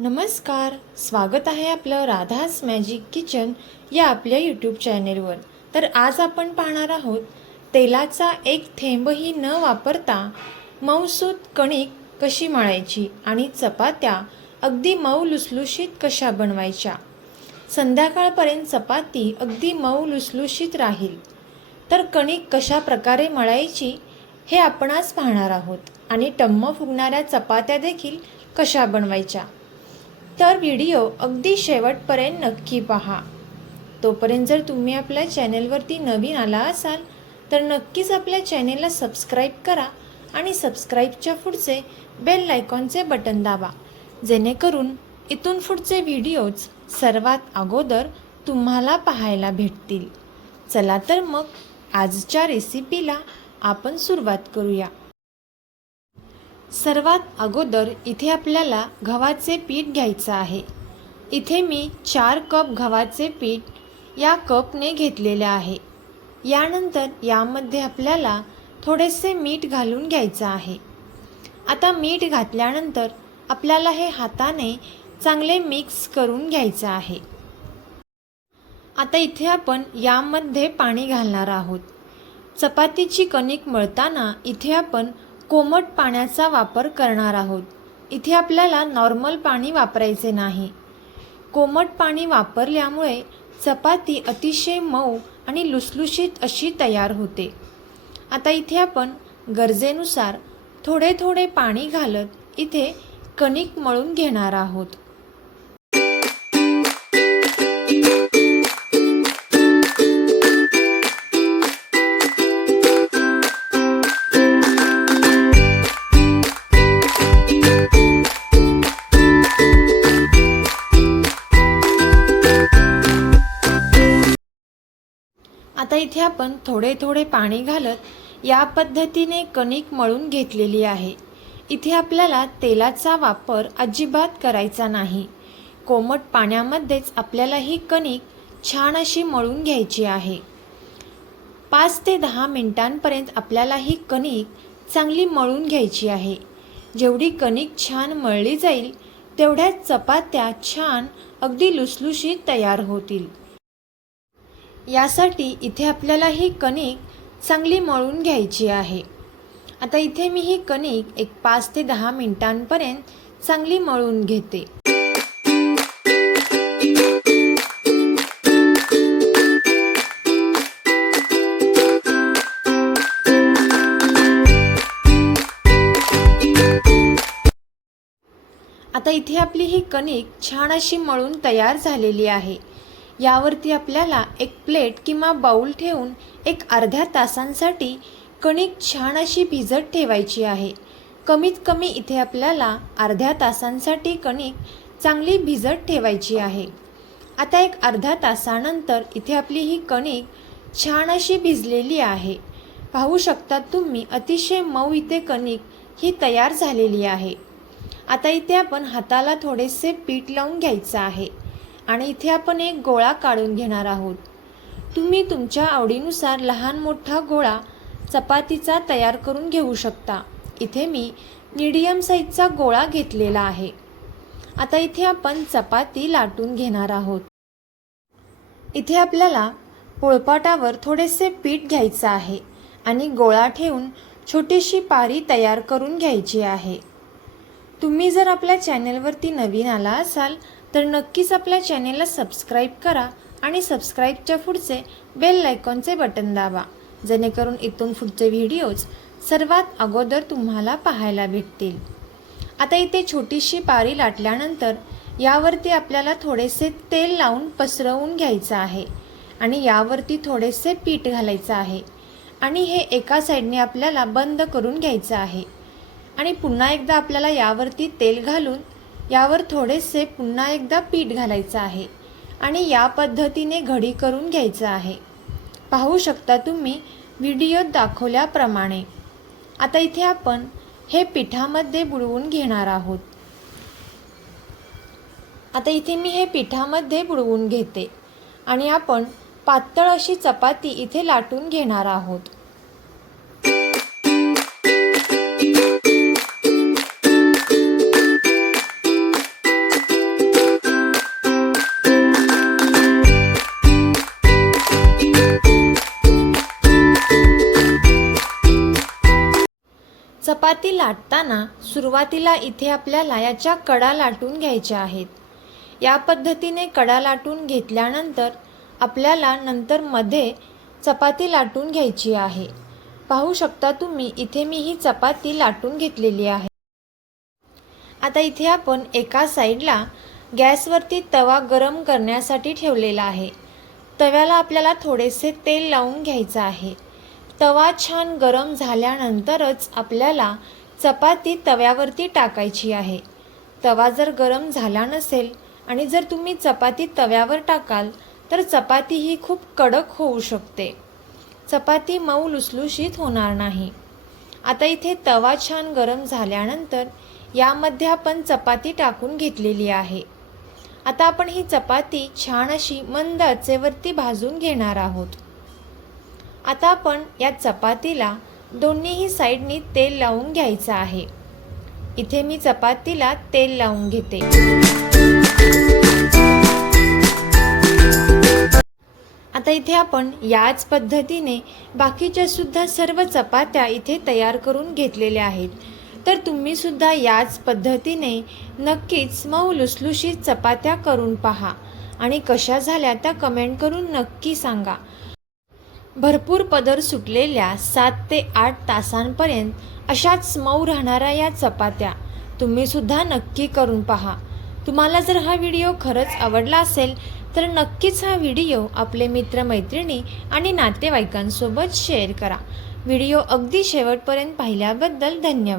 नमस्कार स्वागत आहे आपलं राधास मॅजिक किचन या आपल्या यूट्यूब चॅनेलवर तर आज आपण पाहणार आहोत तेलाचा एक थेंबही न वापरता मऊसूत कणिक कशी मळायची आणि चपात्या अगदी मऊ लुसलुशीत कशा बनवायच्या? संध्याकाळपर्यंत चपाती अगदी मऊ लुसलुशीत राहील. तर कणिक कशा प्रकारे मळायची हे आपण आज पाहणार आहोत आणि टम्म फुगणाऱ्या चपात्या देखील कशा बनवायच्या? तर व्हिडिओ अगदी शेवटपर्यंत नक्की पहा. तोपर्यंत जर तुम्ही आपल्या चॅनेलवरती नवीन आला असाल तर नक्कीच आपल्या चॅनेलला सबस्क्राईब करा आणि सबस्क्राईबच्या पुढचे बेल लायकॉनचे बटन दाबा. जेणेकरून इथून पुढचे व्हिडिओज सर्वात अगोदर तुम्हाला पाहायला भेटतील. चला तर मग आजच्या रेसिपीला आपण सुरुवात करूया. सर्वात अगोदर इथे आपल्याला गव्हाचे पीठ घ्यायचं आहे. इथे मी चार कप गव्हाचे पीठ या कपने घेतलेले आहे. यानंतर यामध्ये आपल्याला थोडेसे मीठ घालून घ्यायचं आहे. आता मीठ घातल्यानंतर आपल्याला हे हाताने चांगले मिक्स करून घ्यायचं आहे. आता इथे आपण यामध्ये पाणी घालणार आहोत. चपातीची कणिक मळताना इथे आपण कोमट पाण्याचा वापर करणार आहोत. इथे आपल्याला नॉर्मल पाणी वापरायचे नाही. कोमट पाणी वापरल्यामुळे चपाती अतिशय मऊ आणि लुसलुशीत अशी तयार होते. आता इथे आपण गरजेनुसार थोडे थोडे पाणी घालत इथे कणिक मळून घेणार आहोत. इथे आपण थोडे थोडे पाणी घालत या पद्धतीने कणिक मळून घेतलेली आहे. इथे आपल्याला तेलाचा वापर अजिबात करायचा नाही. कोमट पाण्यामध्येच आपल्याला ही कणिक छान अशी मळून घ्यायची आहे. पाच ते दहा मिनिटांपर्यंत आपल्याला ही कणिक चांगली मळून घ्यायची आहे. जेवढी कणिक छान मळली जाईल तेवढ्या चपात्या छान अगदी लुसलुशीत तयार होतील. यासाठी इथे आपल्याला ही कणिक चांगली मळून घ्यायची आहे. आता इथे मी ही कणिक एक पाच ते दहा मिनिटांपर्यंत चांगली मळून घेते. आता इथे आपली ही कणिक छान अशी मळून तयार झालेली आहे. यावरती आपल्याला एक प्लेट किंवा बाऊल ठेवून एक अर्ध्या तासांसाठी कणिक छान अशी भिजत ठेवायची आहे. कमीत कमी इथे आपल्याला अर्ध्या तासांसाठी कणिक चांगली भिजत ठेवायची आहे. आता एक अर्ध्या तासानंतर इथे आपली ही कणिक छान अशी भिजलेली आहे. पाहू शकता तुम्ही अतिशय मऊ इथे कणिक ही तयार झालेली आहे. आता इथे आपण हाताला थोडेसे पीठ लावून घ्यायचं आहे. आणि इथे आपण एक गोळा काढून घेणार आहोत. तुम्ही तुमच्या आवडीनुसार लहान मोठा गोळा चपातीचा तयार करून घेऊ शकता. इथे मी मिडियम साईजचा गोळा घेतलेला आहे. आता इथे आपण चपाती लाटून घेणार आहोत. इथे आपल्याला पोळपाटावर थोडेसे पीठ घ्यायचं आहे आणि गोळा ठेवून छोटीशी पारी तयार करून घ्यायची आहे. तुम्ही जर आपल्या चॅनेलवरती नवीन आला असाल तर नक्कीच आपल्या चॅनेलला सबस्क्राईब करा आणि सबस्क्राईबच्या पुढचे बेल लायकॉनचे बटन दाबा. जेणेकरून इथून पुढचे व्हिडिओज सर्वात अगोदर तुम्हाला पाहायला भेटतील. आता इथे छोटीशी पारी लाटल्यानंतर यावरती आपल्याला थोडेसे तेल लावून पसरवून घ्यायचं आहे आणि यावरती थोडेसे पीठ घालायचं आहे आणि हे एका साईडने आपल्याला बंद करून घ्यायचं आहे. आणि पुन्हा एकदा आपल्याला यावरती तेल घालून यावर थोडेसे पुन्हा एकदा पीठ घालायचं आहे आणि या पद्धतीने घडी करून घ्यायचं आहे. पाहू शकता तुम्ही व्हिडिओत दाखवल्याप्रमाणे. आता इथे आपण हे पिठामध्ये बुडवून घेणार आहोत. आता इथे मी हे पिठामध्ये बुडवून घेते आणि आपण पातळ अशी चपाती इथे लाटून घेणार आहोत. चपाती लाटताना सुरुवातीला इथे आपल्याला याच्या कडा लाटून घ्यायच्या आहेत. या पद्धतीने कडा लाटून घेतल्यानंतर आपल्याला नंतर मध्ये चपाती लाटून घ्यायची आहे. पाहू शकता तुम्ही इथे मी ही चपाती लाटून घेतलेली आहे. आता इथे आपण एका साईडला गॅसवरती तवा गरम करण्यासाठी ठेवलेला आहे. तव्याला आपल्याला थोडेसे तेल लावून घ्यायचं आहे. तवा छान गरम झाल्यानंतरच आपल्याला चपाती तव्यावरती टाकायची आहे. तवा जर गरम झाला नसेल आणि जर तुम्ही चपाती तव्यावर टाकाल तर चपाती ही खूप कडक होऊ शकते. चपाती मऊ लुसलुशीत होणार नाही. आता इथे तवा छान गरम झाल्यानंतर यामध्ये आपण चपाती टाकून घेतलेली आहे. आता आपण ही चपाती छान अशी मंद आचेवरती भाजून घेणार आहोत. आता आपण या चपातीला दोन्हीही साईडनी तेल लावून घ्यायचं आहे. इथे मी चपातीला तेल लावून घेते. आता इथे आपण याच पद्धतीने बाकीच्या सुद्धा सर्व चपात्या इथे तयार करून घेतलेल्या आहेत. तर तुम्ही सुद्धा याच पद्धतीने नक्कीच मऊ लुसलुशीत चपात्या करून पहा. आणि कशा झाल्या त्या कमेंट करून नक्की सांगा. भरपूर पदर सुटलेल्या सात ते आठ तासांपर्यंत अशाच मऊ राहणाऱ्या या चपात्या तुम्ही सुद्धा नक्की करून पहा. तुम्हाला जर हा व्हिडिओ खरंच आवडला असेल तर नक्कीच हा व्हिडिओ आपले मित्रमैत्रिणी आणि नातेवाईकांसोबत शेअर करा. व्हिडिओ अगदी शेवटपर्यंत पाहिल्याबद्दल धन्यवाद.